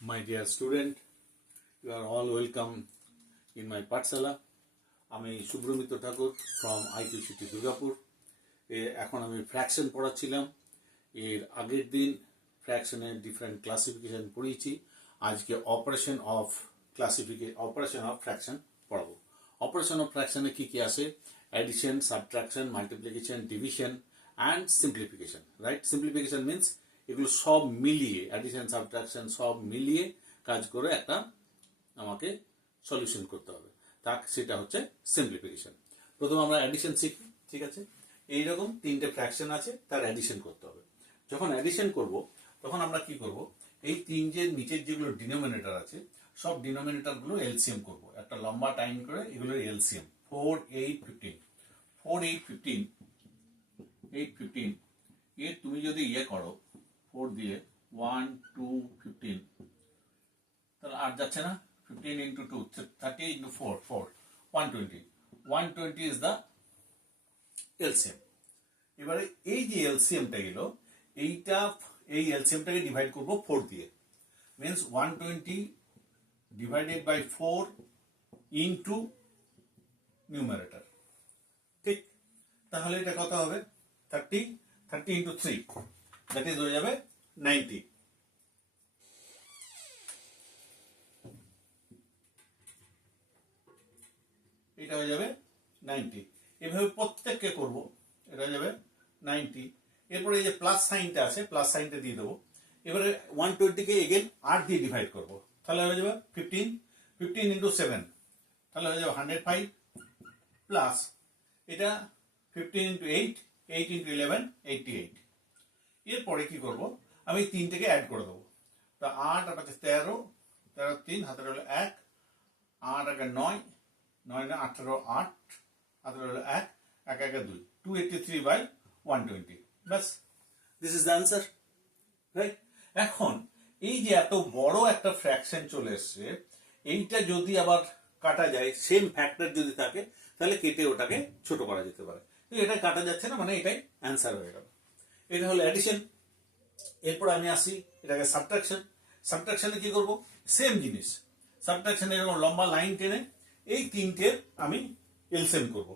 My dear student, you are all welcome in my পাঠশালা। আমি সুব্রমিত ঠাকুর from ITCT Durgapur. এখন আমি fraction পড়াচ্ছিলাম। এর আগের দিন ফ্র্যাকশনের ডিফারেন্ট ক্লাসিফিকেশন পড়িয়েছি। আজকে অপারেশন অফ ফ্র্যাকশন পড়াবো। অপারেশন অফ ফ্র্যাকশনে কি কি আছে? Addition, subtraction, multiplication, division and simplification. Right? Simplification means এগুলো সব মিলিয়ে, অ্যাডিশন সাবট্রাকশন সব মিলিয়ে কাজ করে একটা আমাকে সলিউশন করতে হবে। সেটা হচ্ছে সিম্পলিফিকেশন। প্রথমে আমরা অ্যাডিশন শিখি, ঠিক আছে? এইরকম তিনটে ফ্র্যাকশন আছে, তার অ্যাডিশন করতে হবে। যখন অ্যাডিশন করব তখন আমরা কি করব? এই তিনটের নিচের যেগুলো ডিনোমিনেটর আছে সব ডিনোমিনেটরগুলো এলসিএম করব। একটা লম্বা টাইম করে এগুলো এলসিএম 4, 8, 15 4, 8, 15 8, 15 এর তুমি যদি করো 4 দিয়ে 1, 2, 15 তাহলে আর যাচ্ছে না। 15 into 2 30 into 4 120 120 is the LCM। এবারে এই যে এলসিএমটা গেল, এই এলসিএমটাকে ডিভাইড করব 4 দিয়ে। Means 120 divided by 4 into numerator. ঠিক? তাহলে এটা কত হবে? 30 into 3 দ্যাট ইজ হয়ে যাবে 90। এটা হয়ে যাবে 90। এভাবে প্রত্যেককে করব। এটা হয়ে যাবে 90। এরপরে এই যে প্লাস সাইনটা আছে, প্লাস সাইনটা দিয়ে দেবো। এবারে 120 কে এগেন 8 দিয়ে ডিভাইড করব। তাহলে হয়ে যাবে 15 into 7 তাহলে হয়ে যাবে 105 প্লাস এটা 15 into 8 8 into 11 88। এরপরে কি করব? আমি 3 থেকে অ্যাড করে দেবো। তা 8 আর 13 13 3 হাতের হলো 1 8 আর 9 9 না 18 8 হাতের হলো 1 1 1 2 283 বাই 120। বাস, this is the answer. Right? এখন এই যে এত বড় একটা ফ্র্যাকশন চলে এসছে, এইটা যদি আবার কাটা যায়, সেম ফ্যাক্টর যদি থাকে তাহলে কেটে ওটাকে ছোট করা যেতে পারে। এটা কাটা যাচ্ছে না, মানে এটাই অ্যান্সার হয়ে গেল। এটা হলো অ্যাডিশন। এরপর আমি আসি এটাকে সাবট্রাকশন। সাবট্রাকশনে কি করব? সেম জিনিস। সাবট্রাকশনে এরকম লম্বা লাইন টেনে এই তিনটের আমি এলসিএম করব।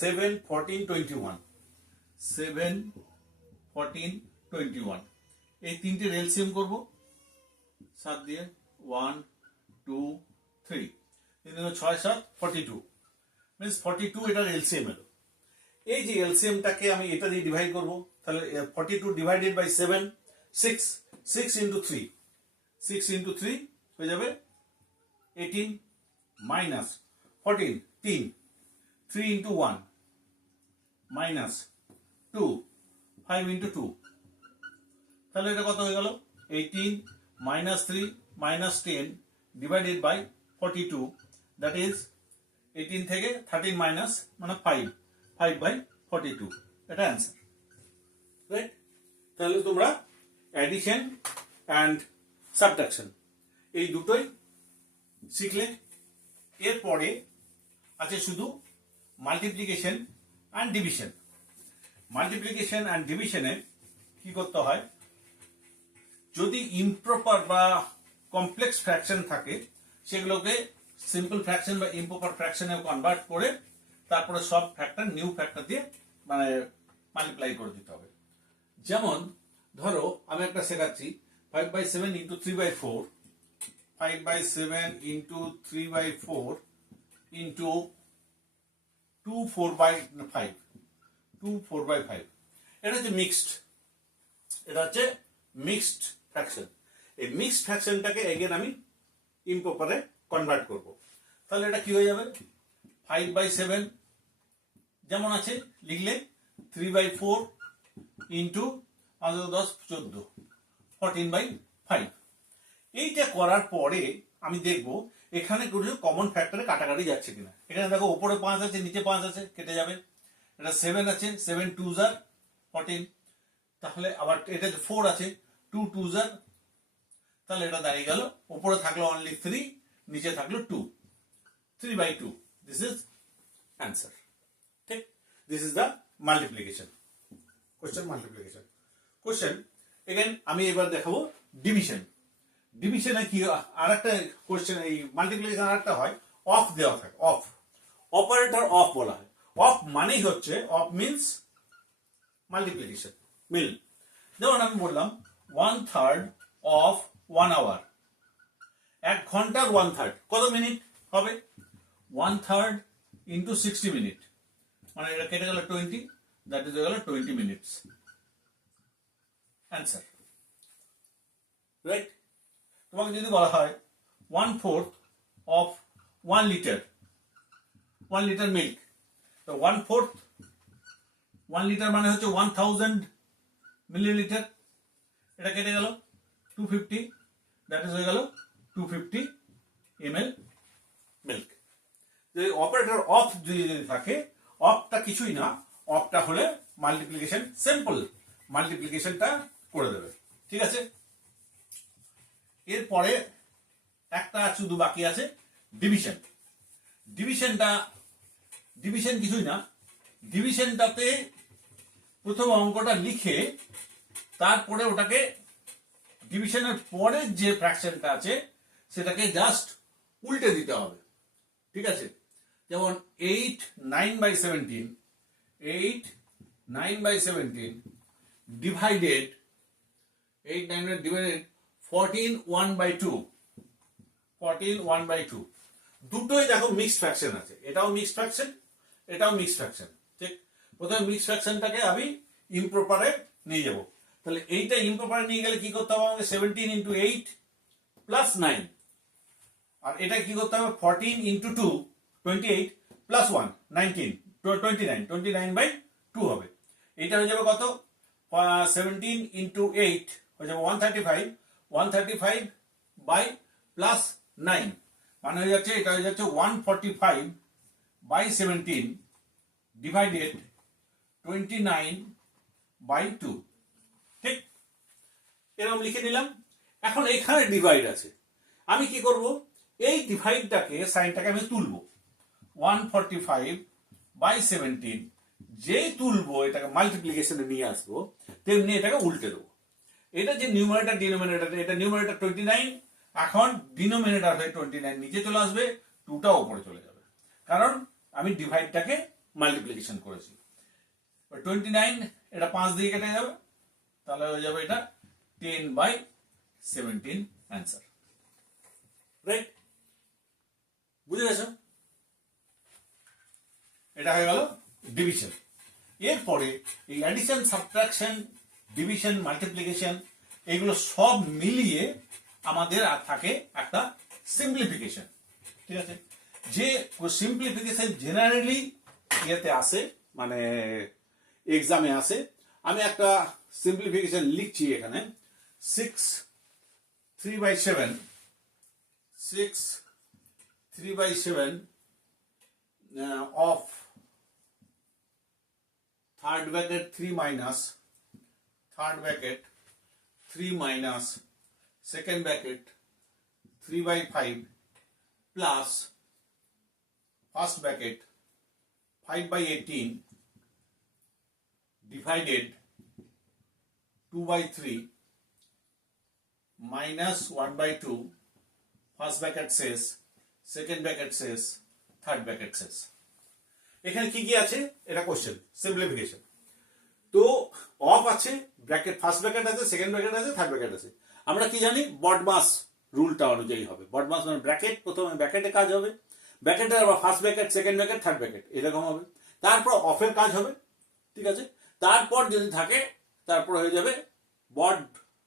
7, 14, 21 7, 14, 21 এই তিনটের এলসিএম করব 7 দিয়ে 1, 2, 3 6, 7, 42 মিনস 42 এটার এলসিএম এলো। এই যে এলসিএমটাকে আমি এটা দিয়ে ডিভাইড করব। তাহলে 42 ডিভাইডেড বাই 7 6 into 3 6 into 3 হয়ে যাবে 18 মাইনাস 14 3 into 1 মাইনাস 2 5 into 2 তাহলে এটা কত হয়ে গেল? 18 minus 3 minus 10 divided by 42 that is 18 থেকে 13 মাইনাস মানে 5 by 42 এটা অ্যান্সার। রাইট? তাহলে তোমরা অ্যাডিশন অ্যান্ড সাবট্রাকশন এই দুটোই শিখলে। এরপরে আছে শুধু multiplication and division. Multiplication and ডিভিশনে কি করতে হয়? যদি ইমপ্রপার বা কমপ্লেক্স ফ্র্যাকশন থাকে সেগুলোকে সিম্পল ফ্র্যাকশন বা ইমপ্রপার ফ্র্যাকশনে কনভার্ট করে তারপরে সব ফ্যাক্টর নিউ ফ্যাক্টর দিয়ে মানে মাল্টিপ্লাই করে দিতে হবে। যেমন ধরো আমি একটা শেখাচ্ছি 5/7 into 3/4 5/7 into 3/4 into 2 4/5 2 4/5 এটা হচ্ছে মিক্সড। এটা হচ্ছে মিক্সড ফ্র্যাকশন। এই মিক্সড ফ্র্যাকশনটাকে এগেন আমি ইমপ্রপারে কনভার্ট করব। তাহলে এটা কি হয়ে যাবে? 5/7 যেমন আছে লিখলে 3/4 ইন্টু 10 14 14/5। এইটা করার পরে আমি দেখব এখানে কিছু কমন ফ্যাক্টরে কাটাকাটি যাচ্ছে কিনা। এখানে দেখো উপরে 5 আছে নিচে 5 আছে, কেটে যাবে। এটা 7 আছে 7 2s are 14 তাহলে আবার এটা 4 আছে 2 2s are তাহলে এটা দাঁড়িয়ে গেল উপরে থাকলো অনলি 3 নিচে থাকলো 2 3/2। This is answer. ঠিক? This is the multiplication. Question multiplication. Question again আমি এবার দেখাবো ডিভিশন। ডিভিশনে কি আর একটা কোশ্চেন, এই মাল্টিপ্লিকেশন আর একটা হয় অফ দেওয়া থাকে, অফ, অপারেটর অফ বলা হয়। অফ মানেই হচ্ছে, অফ মিনস মাল্টিপ্লিকেশন, মিল। যেমন আমি বললাম 1/3 অফ 1 আওয়ার, 1 ঘন্টার 1/3 কত মিনিট হবে? 1/3 ইন্টু 60 মিনিট, মানে এটা কেটে গেল 20, দ্যাট ইজ হয়ে গেল 20 মিনিটস। Answer, right? তোমাকে যদি বলা হয় 1/4 অফ 1 লিটার, 1 লিটার মিল্ক, তো 1/4 1 লিটার মানে হচ্ছে 1000 মিলিলিটার, এটা কেটে গেল 250, দ্যাট ইজ হয়ে গেল 250 ml মিল্ক। অপারেটর অফ যদি থাকে, অফটা কিছুই না, অফটা হলে মাল্টিপ্লিকেশন, সিম্পল মাল্টিপ্লিকেশনটা করে দেবে, ঠিক আছে? এরপরে একটা শুধু বাকি আছে ডিভিশন। ডিভিশন কিছুই না, ডিভিশনটাতে প্রথম অঙ্কটা লিখে তারপরে ওটাকে ডিভিশনের পরে যে ফ্র্যাকশনটা আছে সেটাকে জাস্ট উল্টে দিতে হবে, ঠিক আছে? যেমন 8 9/17, 8 9/17 ডিভাইডেড 14 1/2, 14 1/2, দুটোই দেখো মিক্সড ফ্র্যাকশন আছে, এটাও মিক্সড ফ্র্যাকশন, এটাও মিক্সড ফ্র্যাকশন, ঠিক? প্রথমে মিক্সড ফ্র্যাকশনটাকে আমি ইমপ্রপারে নিয়ে যাব। তাহলে এইটা ইমপ্রপারে নিয়ে গেলে কি করতে হবে আমাকে? 17 × 8 + 9, আর এটা কি করতে হবে? 14 × 2 28 + 1 19 29 হবে। এইটা হয়ে যাবে কত? 17 × 8 হয়ে যাবে 135, 135 + 9 মানে হয়ে যাচ্ছে, এটা হয়ে যাচ্ছে 145/17 ডিভাইডেড 29/2, ঠিক? এরকম লিখে নিলাম। এখন এখানে ডিভাইড আছে, আমি কি করব? এই ডিভাইডটাকে, সাইনটাকে আমি তুলবো, 145/17 যেই তুলবো এটাকে মাল্টিপ্লিকেশনে নিয়ে আসবো, তেমনি এটাকে উল্টে দেবো। এটা যে নিউমারেটর ডিনোমিনেটর, এটা নিউমারেটর 29, এখন ডিনোমিনেটর হয়ে 29 নিচে চলে আসবে, 2টা উপরে চলে যাবে, কারণ আমি ডিভাইডটাকে মাল্টিপ্লিকেশন করেছি। 29 এটা 5 দিয়ে কেটে যাবে, তাহলে হয়ে যাবে এটা 10/17 অ্যান্সার, রাইট? বুঝে গেছো? এটা হয়ে গেল ডিভিশন। এরপরে এই অ্যাডিশন, সাবট্রাকশন, ডিভিশন, মাল্টিপ্লিকেশন, এগুলো সব মিলিয়ে আমাদের আর থাকে একটা সিম্পলিফিকেশন, ঠিক আছে? যে সিম্পলিফিকেশন জেনারেলি ইয়েতে আসে, মানে এক্সামে আসে। আমি একটা সিম্পলিফিকেশন লিখছি এখানে, 6 3/7, 6 3/7 of third bracket 3 minus third bracket 3 minus second bracket 3/5 plus first bracket 5/18 divided 2/3 minus 1/2, first bracket says, second bracket says, third bracket শেষ। এখানে কি কি আছে? এটা কোশ্চেন, সিম্পলিফিকেশন। তো অফ আছে, ব্র্যাকেট, ফার্স্ট ব্র্যাকেট আছে, সেকেন্ড ব্র্যাকেট আছে, থার্ড ব্র্যাকেট আছে। আমরা কি জানি? বডমাস রুলটা অনুযায়ী হবে। বডমাস মানে ব্র্যাকেট, প্রথমে ব্র্যাকেটে কাজ হবে, ব্র্যাকেটের আবার first bracket, second bracket, third bracket, এরকম হবে। তারপর অফের কাজ হবে, ঠিক আছে? তারপর যদি থাকে, তারপর হয়ে যাবে বড,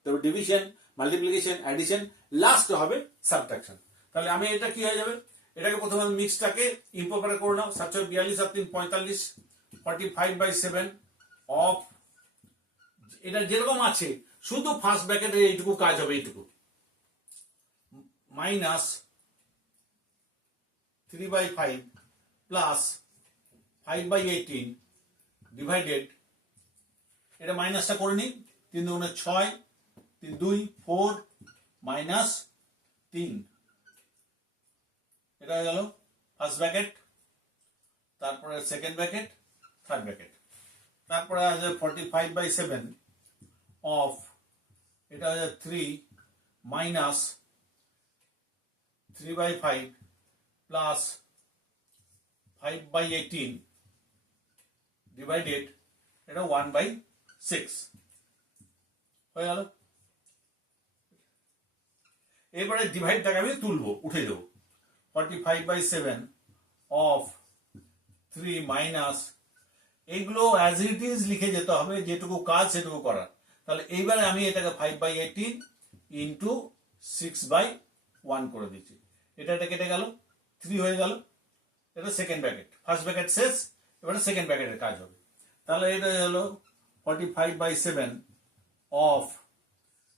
তারপর ডিভিশন, মাল্টিপ্লিকেশন, অ্যাডিশন, লাস্ট হবে সাবট্রাকশন। তাহলে আমি এটা কি হয়ে যাবে? এটাকে প্রথমে মিক্সটাকে ইম্প্রপারে করে নাও। 742 আর 3 45, 45/7 অফ, এটা যেরকম আছে শুধু ফার্স্ট ব্র্যাকেটের এইটুকু কাজ হবে, এইটুকু, মাইনাস 3/5 প্লাস 5/18 ডিভাইডেড, এটা মাইনাসটা করে নিই, 3 দুগুণে 6, 3 2 4 মাইনাস 3, এটা হয়ে গেল ফার্স্ট ব্র্যাকেট, তারপরে সেকেন্ড ব্র্যাকেট, থার্ড ব্র্যাকেট, তারপরে আসবে 45/7 অফ, এটা হচ্ছে 3 মাইনাস 3/5 প্লাস 5/18 ডিভাইডেড এটা 1/6 হয়ে গেল। এবারে ডিভাইডটাকে আমি তুলবো, উঠে দেবো। 45/7 অফ 3 মাইনাস, এইগুলো অ্যাজ ইট ইজ লিখে যেতে হবে, যেটুকু কাজ সেটুকু করার। তাহলে এইবারে আমি এটাকে 5/18 ইন্টু 6/1 করে দিচ্ছি। এটা কেটে গেল, 3 হয়ে গেল। এটা সেকেন্ড ব্র্যাকেট, ফার্স্ট ব্র্যাকেট শেষ, এবারে সেকেন্ড ব্র্যাকেটের কাজ হবে। তাহলে এটা হলো 45/7 of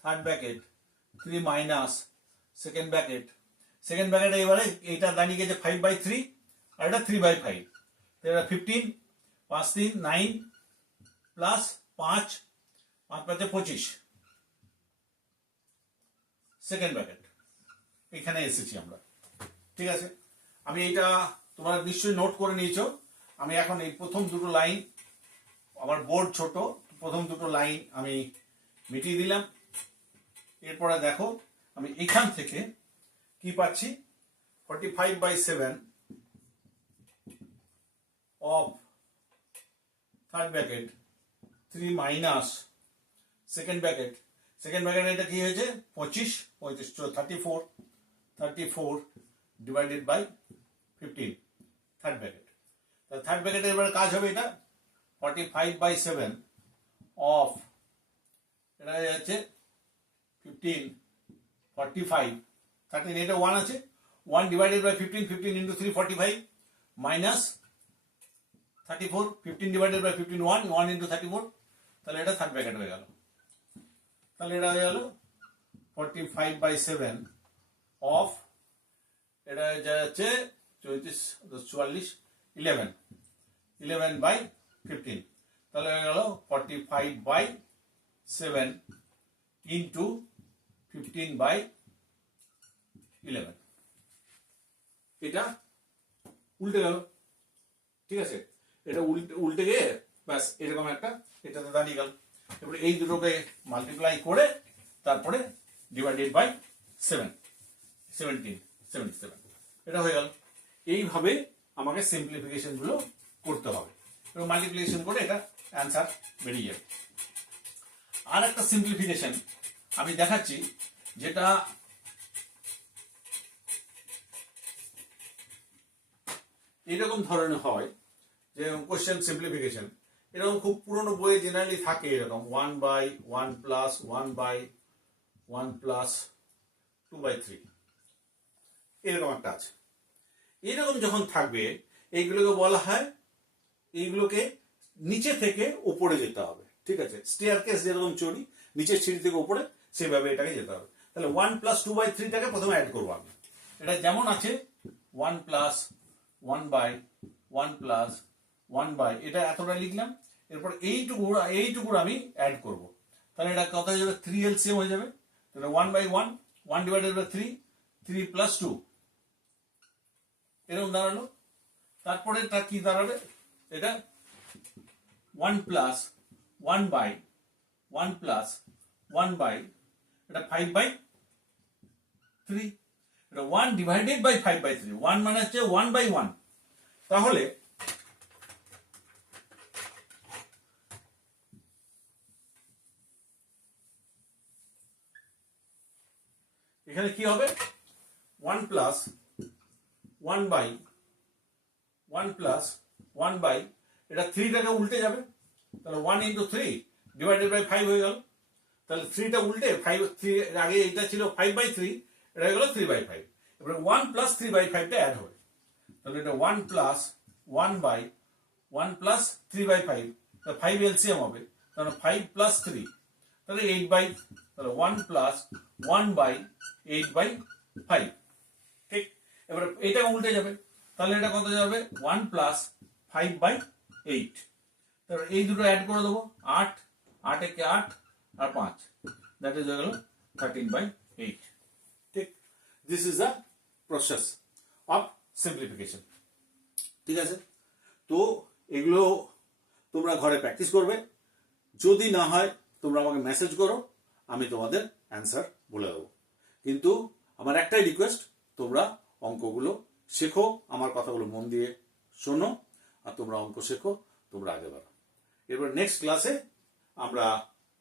third bracket 3 minus second bracket. Second ব্র্যাকেটে এবারে এইটা দাঁড়িয়ে গেছে 5/3 আর এটা 3/5। এটা 15, 5 3 9 প্লাস 5 5 5 25 সেকেন্ড ব্র্যাকেট। এখানে এসেছি আমরা, ঠিক আছে। আমি এইটা তোমরা নিশ্চয়ই নোট করে নিয়েছো। আমি এখন এই প্রথম দুটো লাইন, আমার বোর্ড ছোট, প্রথম দুটো লাইন আমি মিটিয়ে দিলাম। এরপরে দেখো আমি এখান থেকে কি পাচ্ছি, 45/7 of third bracket 3 minus second bracket. Second bracket এটা কি হয়েছে 25 34 ডিভাইডেড বাই 15 থার্ড ব্র্যাকেট। তাহলে থার্ড ব্র্যাকেটের এবারে কাজ হবে এটা 45/7 অফ এটা যাচ্ছে 15 45 13, এটা 1 আছে, 1 divided by 15 15 into 3 45 minus 34 15 divided by 15 1 into 34। তাহলে এটা থার্ড ব্র্যাকেট হয়ে গেল। তাহলে এটা হয়ে গেল 45/7 অফ এটা যাচ্ছে 34 44 11/15। তাহলে হয়ে গেল 45/7 ইন্টু 15/11। এটা উল্টে গেল, ঠিক আছে। এটা উল্টে গিয়ে ব্যাস এরকম একটা এটাতে দাঁড়িয়ে গেল। এবারে এই দুটোকে মাল্টিপ্লাই করে তারপরে ডিভাইডেড বাই 77 এটা হয়ে গেল। এইভাবে আমাকে সিম্পলিফিকেশন গুলো করতে হবে এবং মাল্টিপ্লিকেশন করে এটা অ্যান্সার বেরিয়ে যাবে। আর একটা সিম্পলিফিকেশন আমি দেখাচ্ছি, যেটা এরকম ধরনের হয়, যে কোশ্চেন সিম্পলিফিকেশন এরকম খুব পুরনো বইয়ে জেনারেলি থাকে, এরকম 1/1 প্লাস 1/1 প্লাস 2/3 এরকম একটা আছে। এরকম যখন থাকবে এইগুলোকে বলা হয়, এইগুলোকে নিচে থেকে উপরে যেতে হবে, ঠিক আছে। স্টেয়ারকেস যেরকম চড়ি নিচের সিঁড়ি থেকে উপরে, সেভাবে এটাকে যেতে হবে। তাহলে 1 প্লাস 2/3টাকে প্রথমে অ্যাড করবো আমি। এটা যেমন আছে 1 প্লাস 1/1 প্লাস 1 এটা এতটা লিখলাম। এরপর এইটুকুর আমি অ্যাড করব। তাহলে এটা কত হয়ে যাবে, 3 LCM হয়ে যাবে। তাহলে 1/1 1 ডিভাইডেড বাই 3 প্লাস 2 এরকম দাঁড়ালো। তারপরে তা কি দাঁড়াবে, এটা 1 প্লাস 1/1 প্লাস 1 এটা 5/3। এটা 1 ডিভাইডেড বাই 5/3, 1 মানে হচ্ছে 1/1। তাহলে এখানে কি হবে, 1 প্লাস 1/1 প্লাস 1 এটা 3টাকে উল্টে যাবে। তাহলে 1 ইন্টু 3 ডিভাইডেড বাই 5 হয়ে গেল। তাহলে 3টা উল্টে 3 আগে এটা ছিল 5/3, এটা হয়ে গেল 3/5। এবারে 1 প্লাস 3/5টা অ্যাড হবে। তাহলে এটা 1 প্লাস 1/1 প্লাস 3/5, 5 LCM হবে। তাহলে 5 প্লাস 3 তাহলে 8/, তাহলে 1 প্লাস 1/8/5, ঠিক। এবারে এটা উল্টে যাবে, তাহলে এটা কত যাবে, 1 প্লাস 5/8। তাহলে এই দুটো অ্যাড করে দেবো, 8 8 একে 8 আর 5, দ্যাট ইজ হয়ে গেল 13/8, ঠিক। This is the process of simplification, ঠিক আছে। তো এগুলো তোমরা ঘরে প্র্যাকটিস করবে। যদি না হয় তোমরা আমাকে মেসেজ করো, আমি তোমাদের অ্যান্সার বলে দেবো। কিন্তু আমার একটাই রিকোয়েস্ট, তোমরা অঙ্কগুলো শেখো, আমার কথাগুলো মন দিয়ে শোনো, আর তোমরা অঙ্ক শেখো, তোমরা আগে বাড়ো। এরপর নেক্সট ক্লাসে আমরা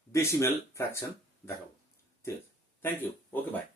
ডেসিমেল ফ্র্যাকশন দেখাবো। ঠিক আছে, থ্যাংক ইউ, ওকে, বাই।